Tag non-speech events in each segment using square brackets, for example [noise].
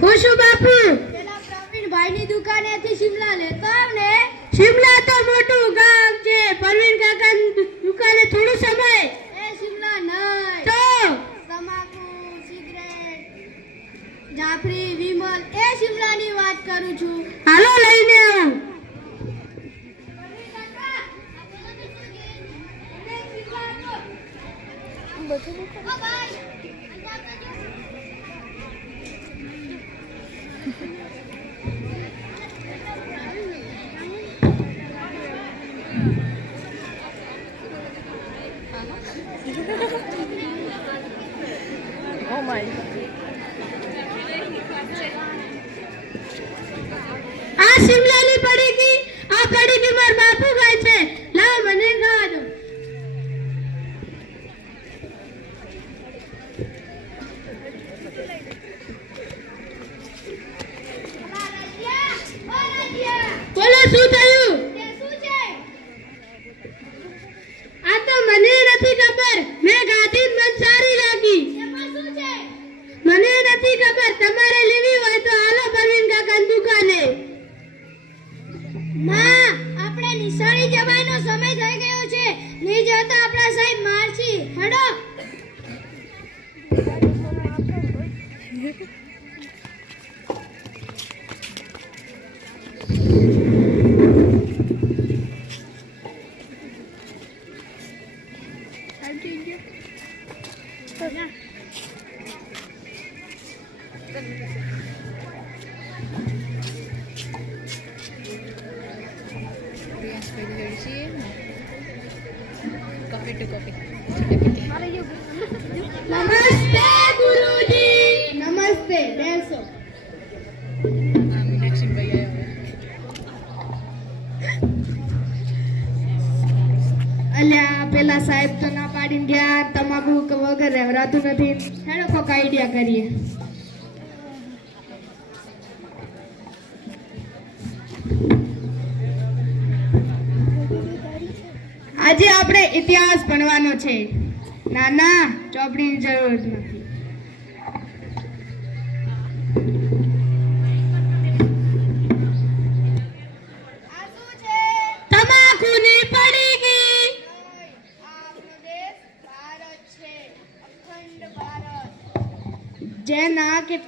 ખુશું બાપુ. પેલા પ્રવીણભાઈની દુકાનેથી શિમલા લેતો ને. શિમલા તો મોટું ગામ છે. પરવીન કાકા દુકાને થોડું સમય. એ શિમલા નહીં. તો? તમાકુ સિગરેટ જાફરી વિમલ એ શિમલાની વાત કરું છું. હાલો લઈને આવો. આ શિમલાની कॉफी टू कॉफी ગયા વગર રહેવરાતું નથી. હેડો કોક આઈડિયા કરીએ. આજે આપણે ઇતિહાસ ભણવાનો છે. ના ના ચોપડીની જરૂર નથી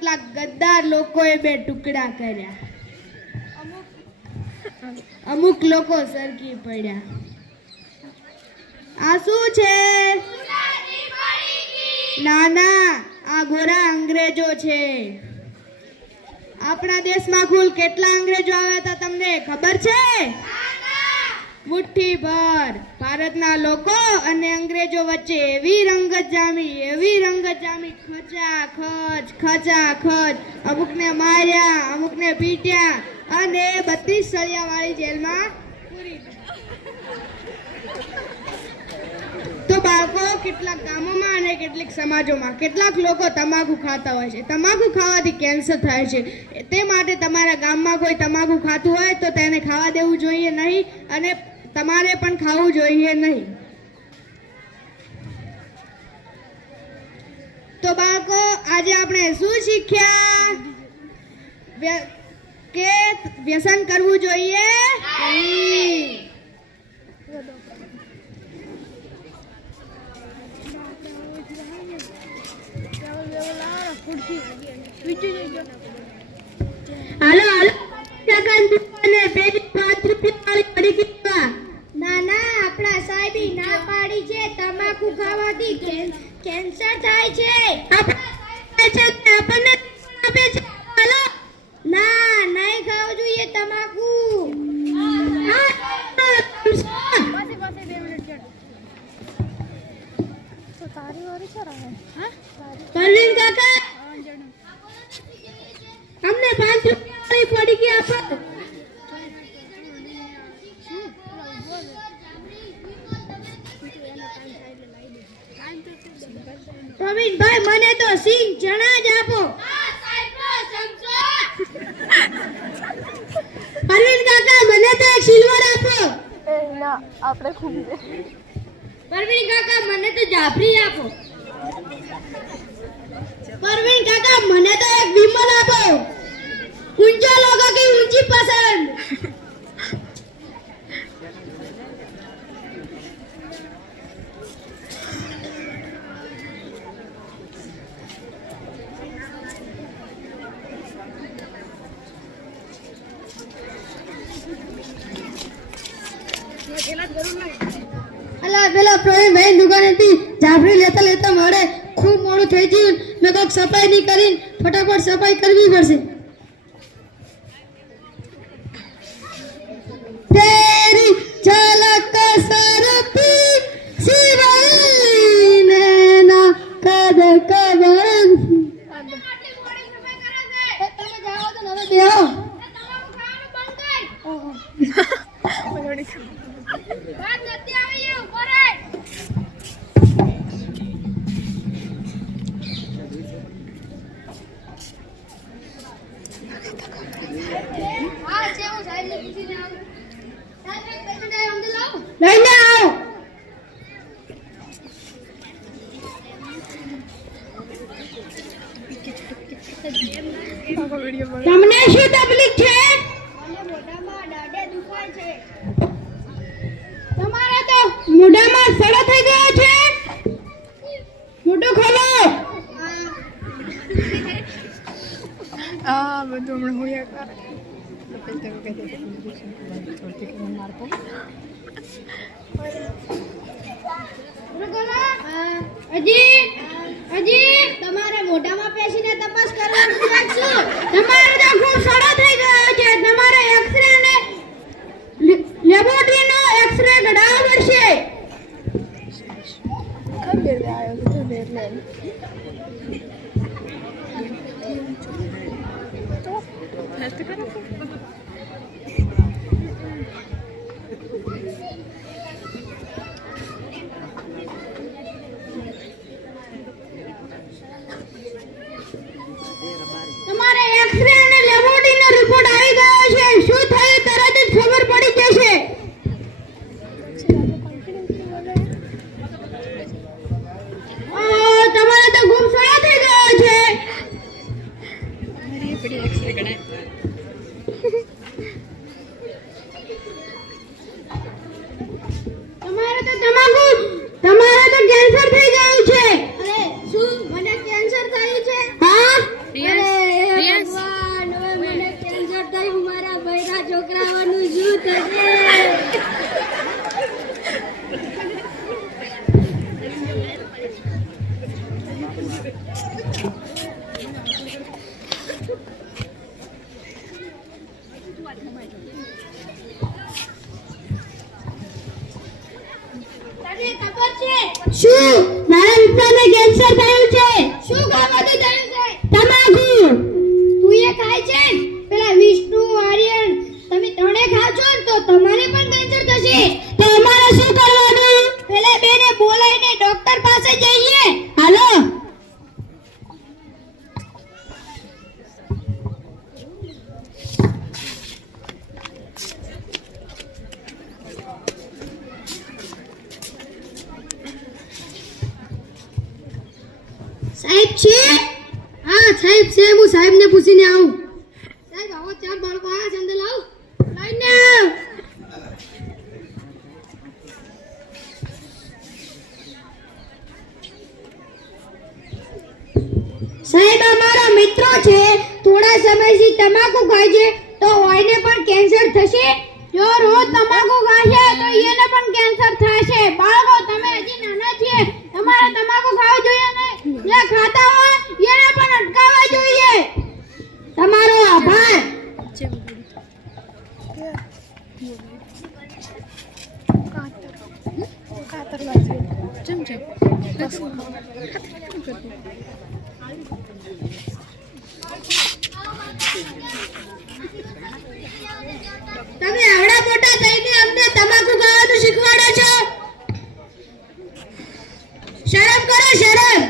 કેટલાક ગદ્દાર લોકોએ બે ટુકડા કર્યા. અમુક લોકો સરકી પડ્યા. આ શું છે? ના ના આ ગોરા અંગ્રેજો છે. આપણા દેશમાં કુલ કેટલા અંગ્રેજો આવ્યા હતા તમને ખબર છે? મુઠ્ઠી ભર. ભારતના લોકો અને અંગ્રેજો વચ્ચે એવી રંગત જામી એવી રંગત જામી ખચા, ખચ ખચા, ખચ. અમુકને માર્યા, અમુકને પીટ્યા અને બત્રીસ સળિયાવાળી જેલમાં પૂરી તો બાળકો, કેટલાક ગામોમાં અને કેટલીક સમાજોમાં કેટલાક લોકો તમાકુ ખાતા હોય છે. તમાકુ ખાવાથી કેન્સર થાય છે. તે માટે તમારા ગામમાં કોઈ તમાકુ ખાતું હોય તો તેને ખાવા દેવું જોઈએ નહીં અને તમારે પણ ખાવું જોઈએ નહીં. તો બાળકો, આજે આપણે શું શીખ્યા? કે વ્યસન કરવું જોઈએ? હાલો હાલો. પેલી પાંચ રૂપિયા વાળી પડીકી લેવા. ના ના આપણા ના પાડી છે તમાકુ ખાવાથી કેન્સર થાય છે. છે આપણને આપે છે. હાલો. ના નહીં ખાવું જોઈએ તમાકુ. હા, પરવીન કાકા અમને પાંચ રૂપિયા પડી ગયા આપો પ્રવીણભાઈ મને તો સિંહ ચણા જ આપો. પરવીન કાકા મને તો એક સિલ્વર આપો. ના આપણે ખૂબ પરવીન કાકા મને તો જાફરી આપો. પરવીન કાકા મને તો એક વિમલ આપો. કુંજો લોકો કે ઊંચી પસંદ? દુકાનેથી જાફરી લેતા લેતા મારે ખૂબ મોડું થઈ ગયું. મેં કોઈક સફાઈ નહીં કરી ફટાફટ સફાઈ કરવી પડશે. તેરી ઝલક સરપી સિવાય નૈના કદ કવન. તમે જાઓ તો હવે બેહો [laughs] તમને શું તકલીફ છે? તમારે તો મોઢામાં સડો થઈ ગયો છે. મોઢું ખોલો. આ બધું હમણાં હોયા કરે. હજી હજી તમારે મોઢામાં પેશીને તપાસ કરવાનું રાખશું તમારું ખૂબ સડો થઈ ગયો છે. તમારે એક્સરે ને લેબોરેટરીનો એક્સરે કઢાવવો પડશે. ખબર આવ્યો? તો શું? મારા મિત્રને કેન્સર થયું છે. શું ખાવાથી થયું છે? તમાકુ. તું એ ખાય છે? પેલા વિષ્ણુ આર્યન તમે ત્રણે ખાવ છો તો તમારે પણ કેન્સર થશે. તો અમારે શું કરવાનું? પેલા બેને બોલાવીને ડોક્ટર પાસે જઈએ હાલો સાહેબ છે હા સાહેબ છે હું સાહેબને પૂછીને આવું સાહેબ આવો ચાર બાળકો આવ્યા છે અંદર લાવ. લઈને સાહેબ અમારો મિત્રો છે. થોડા સમયથી તમાકુ ખાય છે. તો હોયને પણ કેન્સર થશે? જો રોજ તમાકુ ખાશે તો એને પણ કેન્સર થશે બાળકો તમે હજી નાના છે તમારે તમાકુ ખાવું જોઈએ ને જે ખાતા હોય એને પણ અટકાવવા જોઈએ તમારો આભાર જેમ કાતર કાતર લાગી જેમ જેમ બસ તમે આવડા મોટા થઈને અમને તમાકુ ખાવાનું શીખવાડો છો શરમ કરો શરમ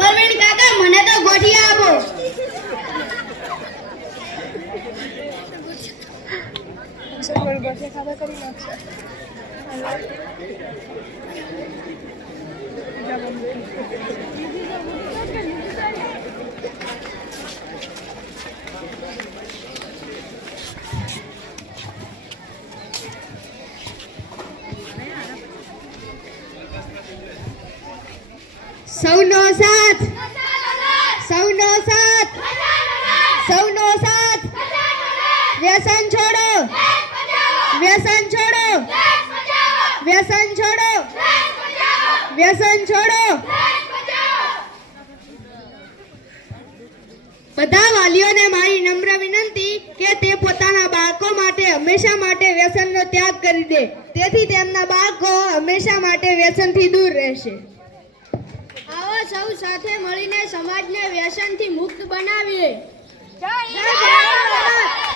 પરવીન કાકા મને તો ગોઠિયા આપો ખાધા કરી નાખશે. સૌનો સાથ સૌનો સાથ સૌનો સાથ વ્યસન છોડો વ્યસન છોડો વ્યસન છોડો વ્યસન છોડો. બધા વાલીઓને મારી નમ્ર વિનંતી કે તે પોતાના બાળકો માટે હંમેશા માટે વ્યસનનો ત્યાગ કરી દે. તેથી તેમના બાળકો હંમેશા માટે વ્યસનથી દૂર રહેશે. આવો સૌ સાથે મળીને સમાજને વ્યસનથી મુક્ત બનાવીએ. જય ભારત!